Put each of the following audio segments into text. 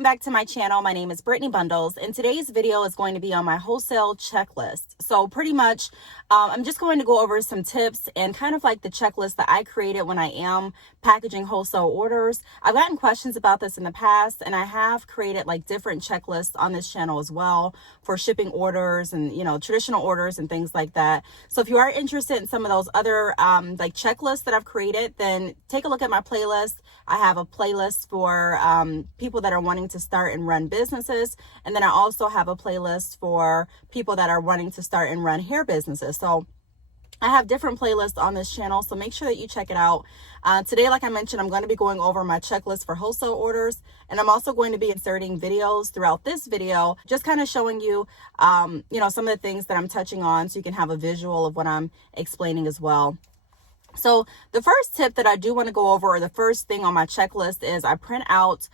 welcome back to my channel. My name is Brittney Bundles, and today's video is going to be on my wholesale checklist. So pretty much, I'm just going to go over some tips and kind of like the checklist that I created when I am packaging wholesale orders. I've gotten questions about this in the past, and I have created like different checklists on this channel as well for shipping orders and, traditional orders and things like that. So if you are interested in some of those other like checklists that I've created, then take a look at my playlist. I have a playlist for people that are wanting to start and run businesses. And then I also have a playlist for people that are wanting to start and run hair businesses. So I have different playlists on this channel, so make sure that you check it out. Today, like I mentioned, I'm going to be going over my checklist for wholesale orders, and I'm also going to be inserting videos throughout this video, just kind of showing you, some of the things that I'm touching on so you can have a visual of what I'm explaining as well. So the first tip that I do want to go over, or the first thing on my checklist, is I print out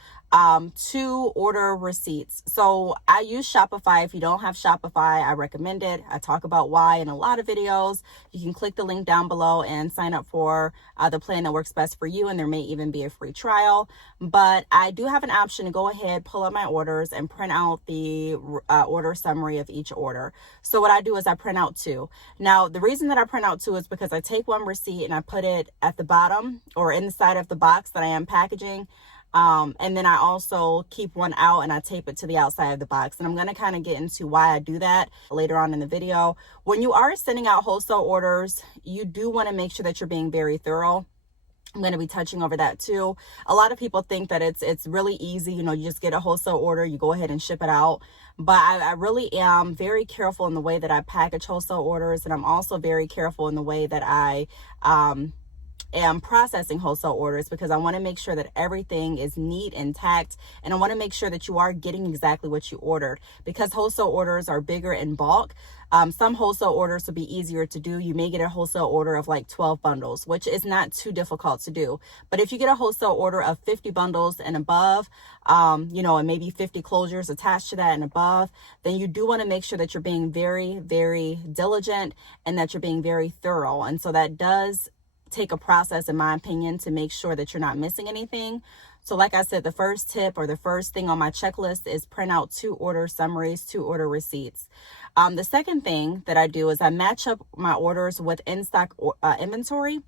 2 order receipts. So I use Shopify. If you don't have Shopify, I recommend it. I talk about why in a lot of videos. You can click the link down below and sign up for the plan that works best for you. And there may even be a free trial. But I do have an option to go ahead, pull up my orders, and print out the order summary of each order. So what I do is I print out 2. Now, the reason that I print out 2 is because I take one receipt and I put it at the bottom or inside of the box that I am packaging. And then I also keep one out and I tape it to the outside of the box. And I'm going to kind of get into why I do that later on in the video. When you are sending out wholesale orders, you do want to make sure that you're being very thorough. I'm going to be touching over that too. A lot of people think that it's really easy. You just get a wholesale order, you go ahead and ship it out. But I really am very careful in the way that I package wholesale orders. And I'm also very careful in the way that I, am processing wholesale orders, because I want to make sure that everything is neat and tacked, and I want to make sure that you are getting exactly what you ordered, because wholesale orders are bigger in bulk. Some wholesale orders will be easier to do. You may get a wholesale order of like 12 bundles, which is not too difficult to do. But if you get a wholesale order of 50 bundles and above, and maybe 50 closures attached to that and above, then you do want to make sure that you're being very, very diligent and that you're being very thorough. And so that does take a process, in my opinion, to make sure that you're not missing anything. So like I said, the first tip or the first thing on my checklist is print out 2 order summaries, 2 order receipts. The second thing that I do is I match up my orders with in-stock inventory.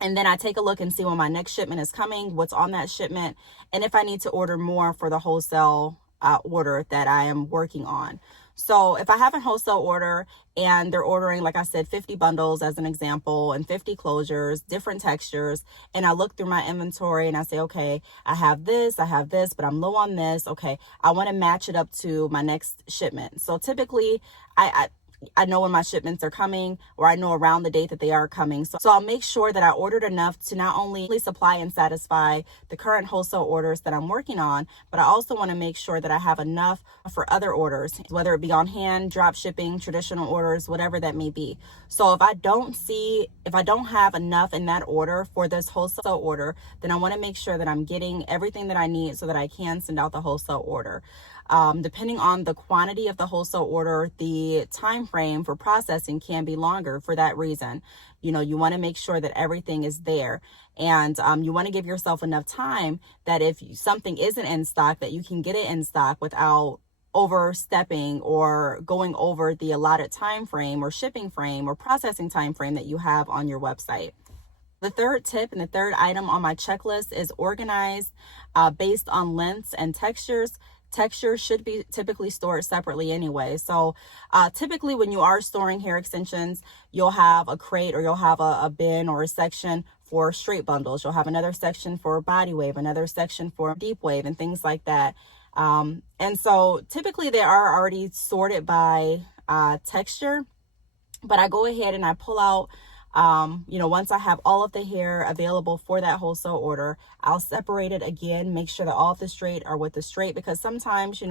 And then I take a look and see when my next shipment is coming, what's on that shipment, and if I need to order more for the wholesale order that I am working on. So if I have a wholesale order and they're ordering, like I said, 50 bundles as an example, and 50 closures, different textures, and I look through my inventory and I say, okay, I have this, but I'm low on this. Okay, I want to match it up to my next shipment. So typically I know when my shipments are coming, or I know around the date that they are coming. So I'll make sure that I ordered enough to not only supply and satisfy the current wholesale orders that I'm working on, but I also want to make sure that I have enough for other orders, whether it be on hand, drop shipping, traditional orders, whatever that may be. So if I don't have enough in that order for this wholesale order, then I want to make sure that I'm getting everything that I need so that I can send out the wholesale order. Depending on the quantity of the wholesale order, the time frame for processing can be longer for that reason. You want to make sure that everything is there, and you want to give yourself enough time that if something isn't in stock, that you can get it in stock without overstepping or going over the allotted time frame or shipping frame or processing time frame that you have on your website. The third tip and the third item on my checklist is organized based on lengths and textures. Textures should be typically stored separately anyway. So typically when you are storing hair extensions, you'll have a crate, or you'll have a bin or a section for straight bundles. You'll have another section for body wave, another section for deep wave, and things like that. And so typically they are already sorted by texture, but I go ahead and I pull out once I have all of the hair available for that wholesale order, I'll separate it again, make sure that all of the straight are with the straight, because sometimes,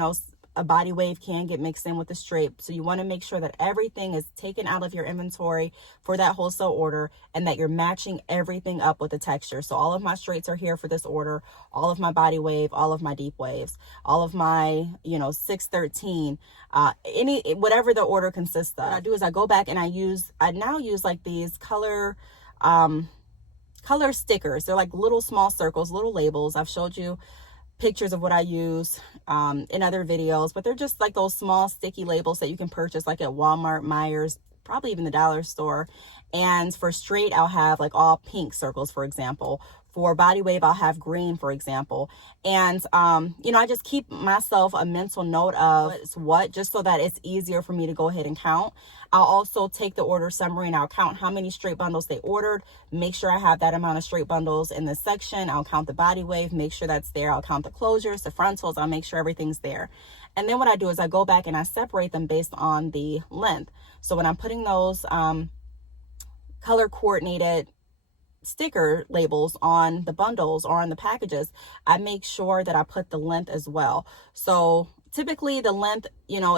a body wave can get mixed in with the straight. So you want to make sure that everything is taken out of your inventory for that wholesale order, and that you're matching everything up with the texture. So all of my straights are here for this order, all of my body wave, all of my deep waves, all of my, 613, whatever the order consists of. What I do is I go back and I now use like these color stickers. They're like little small circles, little labels. I've showed you pictures of what I use in other videos, but they're just like those small sticky labels that you can purchase like at Walmart, Myers, probably even the dollar store. And for straight, I'll have like all pink circles, for example. For body wave, I'll have green, for example. And, you know, I just keep myself a mental note of what's what, just so that it's easier for me to go ahead and count. I'll also take the order summary and I'll count how many straight bundles they ordered, make sure I have that amount of straight bundles in this section. I'll count the body wave, make sure that's there. I'll count the closures, the frontals, I'll make sure everything's there. And then what I do is I go back and I separate them based on the length. So when I'm putting those color coordinated sticker labels on the bundles or on the packages, I make sure that I put the length as well. So typically the length, you know,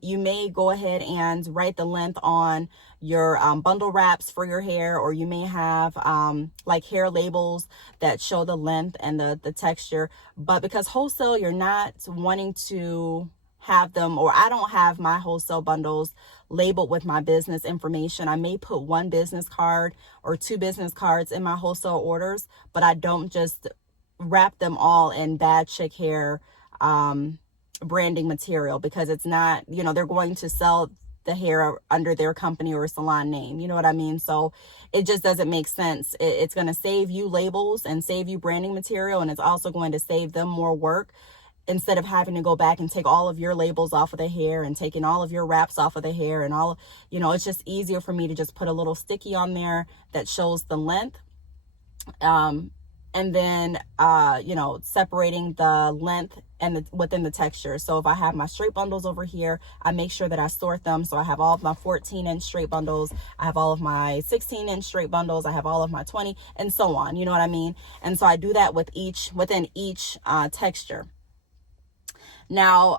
you may go ahead and write the length on your bundle wraps for your hair, or you may have like hair labels that show the length and the texture. But because wholesale, you're not wanting to have them, or I don't have my wholesale bundles labeled with my business information. I may put one business card or two business cards in my wholesale orders, but I don't just wrap them all in bad chick hair branding material, because it's not, you know, they're going to sell the hair under their company or salon name. You know what I mean? So it just doesn't make sense. It's going to save you labels and save you branding material, and it's also going to save them more work, instead of having to go back and take all of your labels off of the hair and taking all of your wraps off of the hair and all, you know, it's just easier for me to just put a little sticky on there that shows the length. And then, you know, separating the length and within the texture. So if I have my straight bundles over here, I make sure that I sort them. So I have all of my 14-inch straight bundles. I have all of my 16-inch straight bundles. I have all of my 20, and so on. You know what I mean? And so I do that within each texture. Now,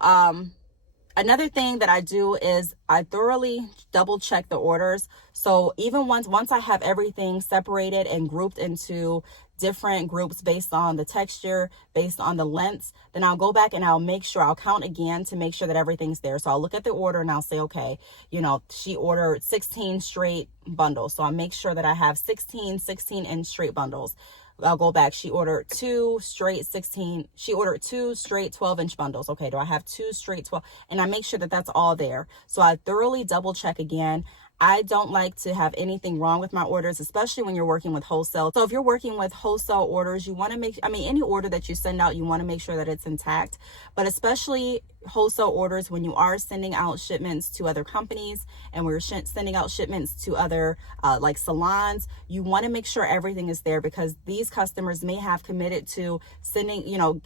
another thing that I do is I thoroughly double check the orders. So even once I have everything separated and grouped into different groups based on the texture, based on the lengths, then I'll go back and I'll make sure, I'll count again to make sure that everything's there. So I'll look at the order and I'll say, okay, you know, she ordered 16 straight bundles. So I'll make sure that I have 16-inch straight bundles. I'll go back. She ordered two straight 12-inch bundles. Okay, do I have two straight 12? And I make sure that that's all there. So I thoroughly double check again. I don't like to have anything wrong with my orders, especially when you're working with wholesale. So if you're working with wholesale orders, you want to make, any order that you send out, you want to make sure that it's intact. But especially wholesale orders, when you are sending out shipments to other companies and we're sending out shipments to other like salons, you want to make sure everything is there, because these customers may have committed to sending, you know,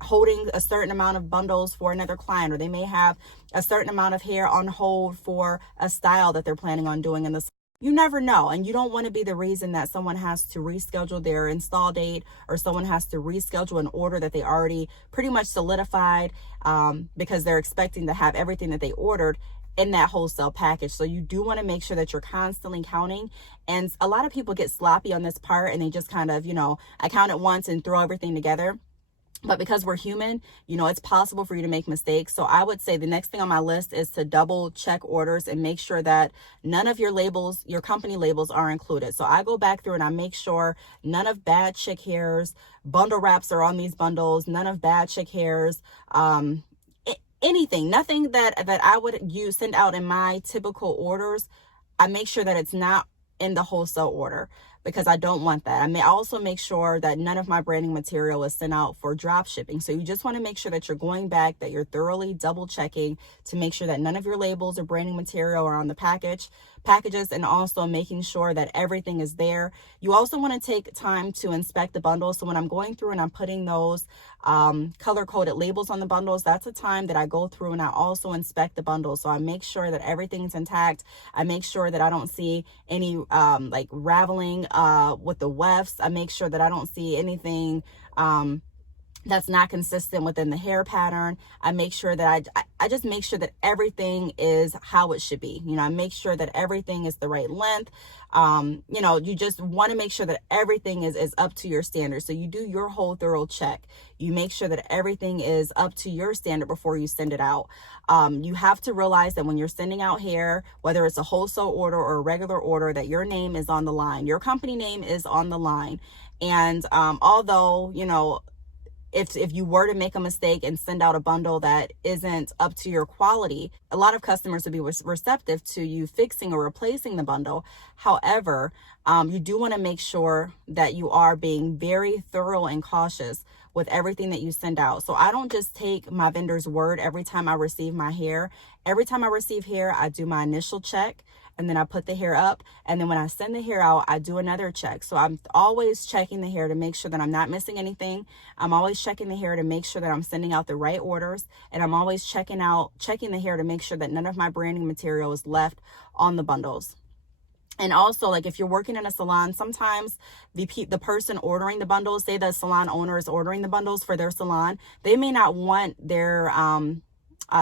holding a certain amount of bundles for another client, or they may have a certain amount of hair on hold for a style that they're planning on doing in the. You never know, and you don't want to be the reason that someone has to reschedule their install date, or someone has to reschedule an order that they already pretty much solidified, because they're expecting to have everything that they ordered in that wholesale package. So you do want to make sure that you're constantly counting. And a lot of people get sloppy on this part, and they just kind of, you know, I count it once and throw everything together. But because we're human, you know, it's possible for you to make mistakes. So I would say the next thing on my list is to double check orders and make sure that none of your labels, your company labels, are included. So I go back through and I make sure none of bad chick hairs, bundle wraps are on these bundles, none of bad chick hairs, anything, nothing that I would send out in my typical orders. I make sure that it's not in the wholesale order, because I don't want that. I may also make sure that none of my branding material is sent out for drop shipping. So you just want to make sure that you're going back, that you're thoroughly double checking to make sure that none of your labels or branding material are on the packages, and also making sure that everything is there. You also want to take time to inspect the bundles. So when I'm going through and I'm putting those color coded labels on the bundles, that's a time that I go through and I also inspect the bundles. So I make sure that everything's intact. I make sure that I don't see any like raveling with the wefts. I make sure that I don't see anything that's not consistent within the hair pattern. I make sure that I just make sure that everything is how it should be. You know, I make sure that everything is the right length. You know, you just want to make sure that everything is up to your standards. So you do your whole thorough check. You make sure that everything is up to your standard before you send it out. You have to realize that when you're sending out hair, whether it's a wholesale order or a regular order, that your name is on the line. Your company name is on the line. And although, you know, if you were to make a mistake and send out a bundle that isn't up to your quality, a lot of customers would be receptive to you fixing or replacing the bundle. However, you do want to make sure that you are being very thorough and cautious with everything that you send out. So I don't just take my vendor's word every time I receive my hair. Every time I receive hair, I do my initial check, and then I put the hair up. And then when I send the hair out, I do another check. So I'm always checking the hair to make sure that I'm not missing anything. I'm always checking the hair to make sure that I'm sending out the right orders. And I'm always checking the hair to make sure that none of my branding material is left on the bundles. And also, like, if you're working in a salon, sometimes the person ordering the bundles, say the salon owner is ordering the bundles for their salon, they may not want their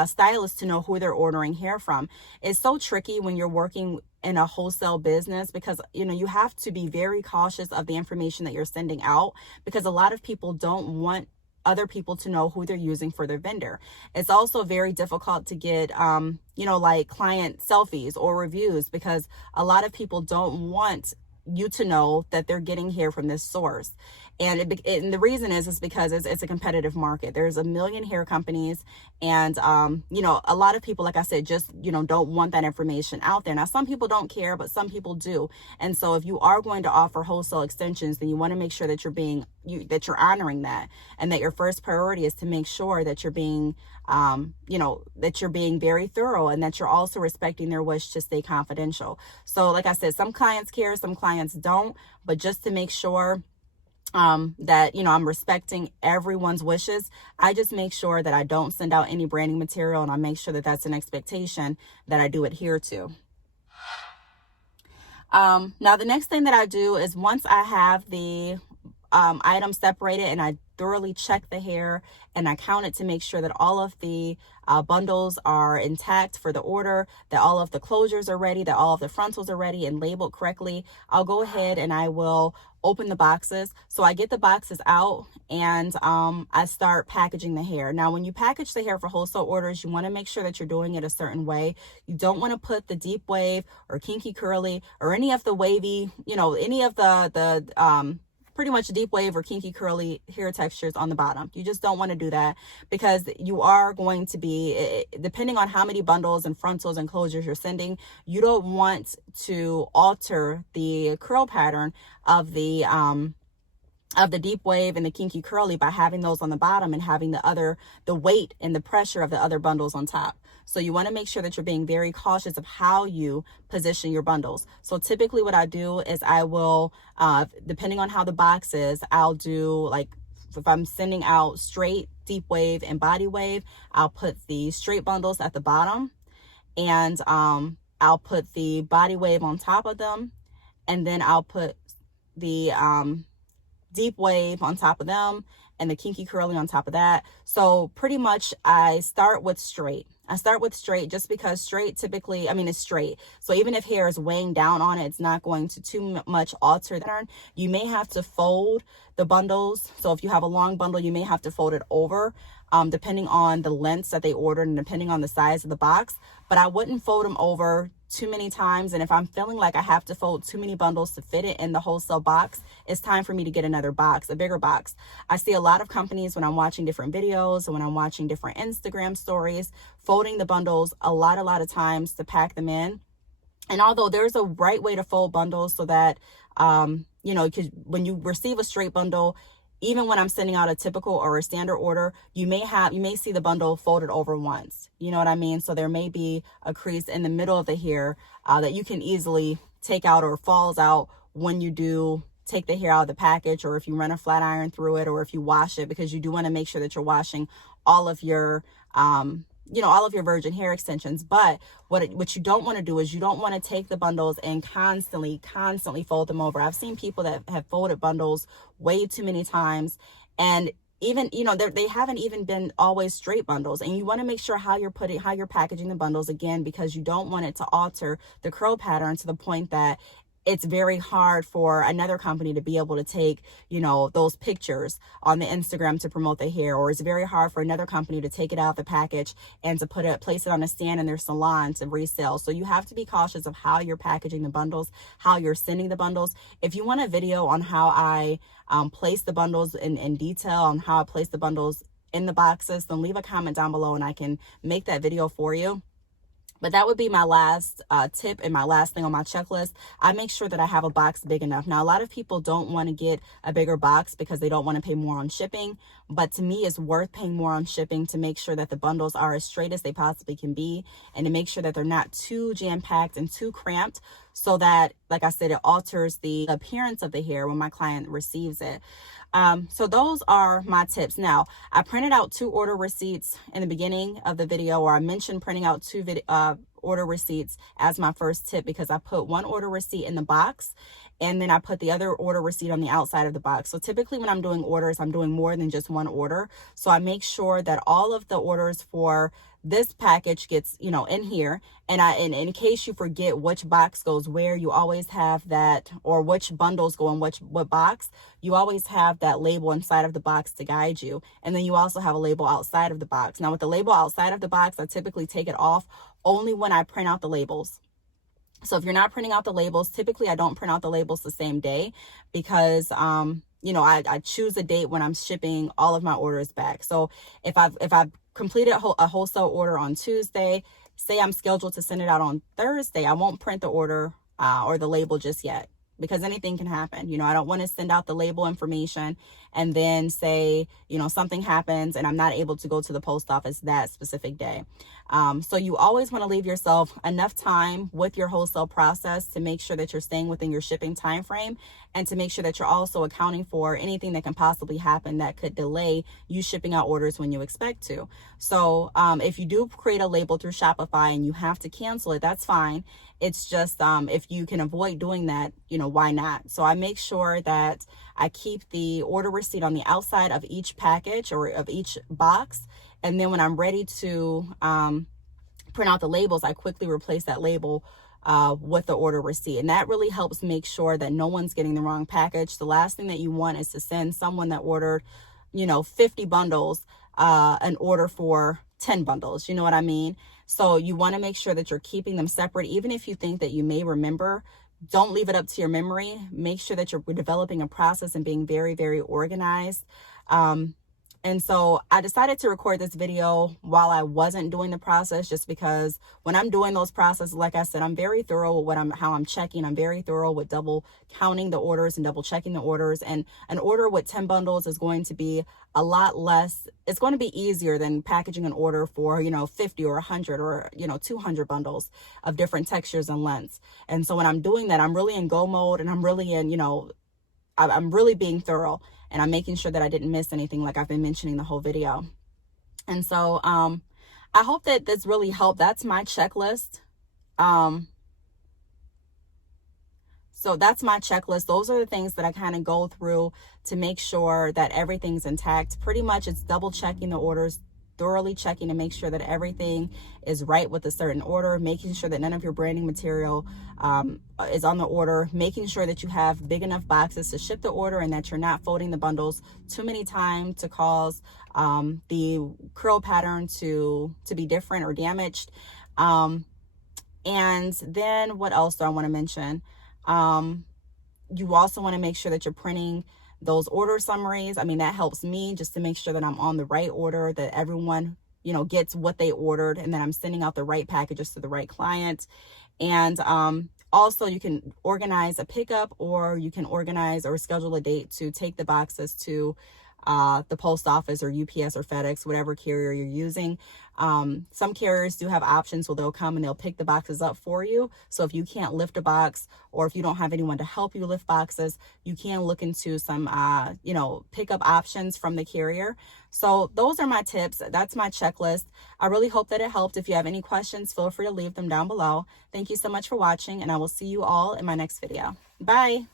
stylist to know who they're ordering hair from. It's so tricky when you're working in a wholesale business, because you have to be very cautious of the information that you're sending out, because a lot of people don't want other people to know who they're using for their vendor. It's also very difficult to get like client selfies or reviews, because a lot of people don't want you to know that they're getting hair from this source. And the reason is because it's a competitive market. There's a million hair companies, and a lot of people, like I said, just don't want that information out there. Now, some people don't care, but some people do. And so if you are going to offer wholesale extensions, then you want to make sure that you're honoring that, and that your first priority is to make sure that you're being that you're being very thorough, and that you're also respecting their wish to stay confidential. So like I said, some clients care, some clients don't, but just to make sure that I'm respecting everyone's wishes, I just make sure that I don't send out any branding material, and I make sure that that's an expectation that I do adhere to. Now, the next thing that I do is, once I have the items separated and I thoroughly check the hair and I count it to make sure that all of the bundles are intact for the order, that all of the closures are ready, that all of the frontals are ready and labeled correctly, I'll go ahead and I will open the boxes. So I get the boxes out, and I start packaging the hair. Now, when you package the hair for wholesale orders, you want to make sure that you're doing it a certain way. You don't want to put the deep wave or kinky curly or any of the wavy, any of the pretty much deep wave or kinky curly hair textures on the bottom. You just don't want to do that, because you are going to be, depending on how many bundles and frontals and closures you're sending, you don't want to alter the curl pattern of the deep wave and the kinky curly by having those on the bottom and having the weight and the pressure of the other bundles on top. So you want to make sure that you're being very cautious of how you position your bundles. So typically what I do is I will, depending on how the box is, I'll do, like, if I'm sending out straight, deep wave, and body wave, I'll put the straight bundles at the bottom, and I'll put the body wave on top of them, and then I'll put the deep wave on top of them and the kinky curly on top of that. So pretty much I start with straight. Just because straight typically, it's straight. So even if hair is weighing down on it, it's not going to too much alter the pattern. You may have to fold the bundles. So if you have a long bundle, you may have to fold it over, depending on the lengths that they ordered and depending on the size of the box. But I wouldn't fold them over too many times. And if I'm feeling like I have to fold too many bundles to fit it in the wholesale box, it's time for me to get another box, a bigger box. I see a lot of companies, when I'm watching different videos and when I'm watching different Instagram stories, folding the bundles a lot of times to pack them in. And although there's a right way to fold bundles so that, because when you receive a straight bundle, even when I'm sending out a typical or a standard order, you may see the bundle folded over once. You know what I mean? So there may be a crease in the middle of the hair that you can easily take out, or falls out when you do take the hair out of the package, or if you run a flat iron through it, or if you wash it, because you do want to make sure that you're washing all of your all of your virgin hair extensions. But what you don't want to do is you don't want to take the bundles and constantly fold them over. I've seen people that have folded bundles way too many times, and even they haven't even been always straight bundles. And you want to make sure how you're packaging the bundles, again, because you don't want it to alter the curl pattern to the point that it's very hard for another company to be able to take, you know, those pictures on the Instagram to promote the hair, or it's very hard for another company to take it out of the package and to place it on a stand in their salon to resell. So you have to be cautious of how you're packaging the bundles, how you're sending the bundles. If you want a video on how I place the bundles in detail, on how I place the bundles in the boxes, then leave a comment down below and I can make that video for you. But that would be my last tip and my last thing on my checklist. I make sure that I have a box big enough. Now, a lot of people don't want to get a bigger box because they don't want to pay more on shipping. But to me, it's worth paying more on shipping to make sure that the bundles are as straight as they possibly can be, and to make sure that they're not too jam-packed and too cramped, so that, like I said, it alters the appearance of the hair when my client receives it. So those are my tips. Now, I printed out 2 order receipts in the beginning of the video, or I mentioned printing out 2 order receipts as my first tip, because I put 1 order receipt in the box and then I put the other order receipt on the outside of the box. So typically when I'm doing orders, I'm doing more than just 1 order. So I make sure that all of the orders for this package gets, you know, in here. And in case you forget which box goes where, you always have that, or which bundles go in what box, you always have that label inside of the box to guide you. And then you also have a label outside of the box. Now with the label outside of the box, I typically take it off only when I print out the labels. So if you're not printing out the labels, typically I don't print out the labels the same day, because you know, I choose a date when I'm shipping all of my orders back. So if I've completed a wholesale order on Tuesday, say I'm scheduled to send it out on Thursday, I won't print the order or the label just yet, because anything can happen. You know, I don't want to send out the label information and then say, you know, something happens and I'm not able to go to the post office that specific day. So you always want to leave yourself enough time with your wholesale process to make sure that you're staying within your shipping time frame, and to make sure that you're also accounting for anything that can possibly happen that could delay you shipping out orders when you expect to. So if you do create a label through Shopify and you have to cancel it, that's fine. It's just if you can avoid doing that, you know, why not? So I make sure that I keep the order receipt on the outside of each package or of each box. And then when I'm ready to print out the labels, I quickly replace that label with the order receipt. And that really helps make sure that no one's getting the wrong package. The last thing that you want is to send someone that ordered, you know, 50 bundles, an order for 10 bundles. You know what I mean? So you want to make sure that you're keeping them separate. Even if you think that you may remember, don't leave it up to your memory. Make sure that you're developing a process and being very, very organized. And so I decided to record this video while I wasn't doing the process, just because when I'm doing those processes, like I said, I'm very thorough with how I'm checking. I'm very thorough with double counting the orders and double checking the orders. And an order with 10 bundles is going to be a lot less. It's going to be easier than packaging an order for, you know, 50 or 100 or, you know, 200 bundles of different textures and lengths. And so when I'm doing that, I'm really in go mode, and I'm really in, you know, I'm really being thorough, and I'm making sure that I didn't miss anything, like I've been mentioning the whole video. And so I hope that this really helped. That's my checklist. So that's my checklist. Those are the things that I kind of go through to make sure that everything's intact. Pretty much it's double checking the orders, thoroughly checking to make sure that everything is right with a certain order, making sure that none of your branding material is on the order, making sure that you have big enough boxes to ship the order, and that you're not folding the bundles too many times to cause the curl pattern to be different or damaged. And then what else do I want to mention? You also want to make sure that you're printing those order summaries. I mean, that helps me just to make sure that I'm on the right order, that everyone, you know, gets what they ordered, and that I'm sending out the right packages to the right client. And also you can organize a pickup, or you can organize or schedule a date to take the boxes to the post office or UPS or FedEx, whatever carrier you're using. Some carriers do have options where they'll come and they'll pick the boxes up for you. So if you can't lift a box, or if you don't have anyone to help you lift boxes, you can look into some, you know, pickup options from the carrier. So those are my tips. That's my checklist. I really hope that it helped. If you have any questions, feel free to leave them down below. Thank you so much for watching, and I will see you all in my next video. Bye.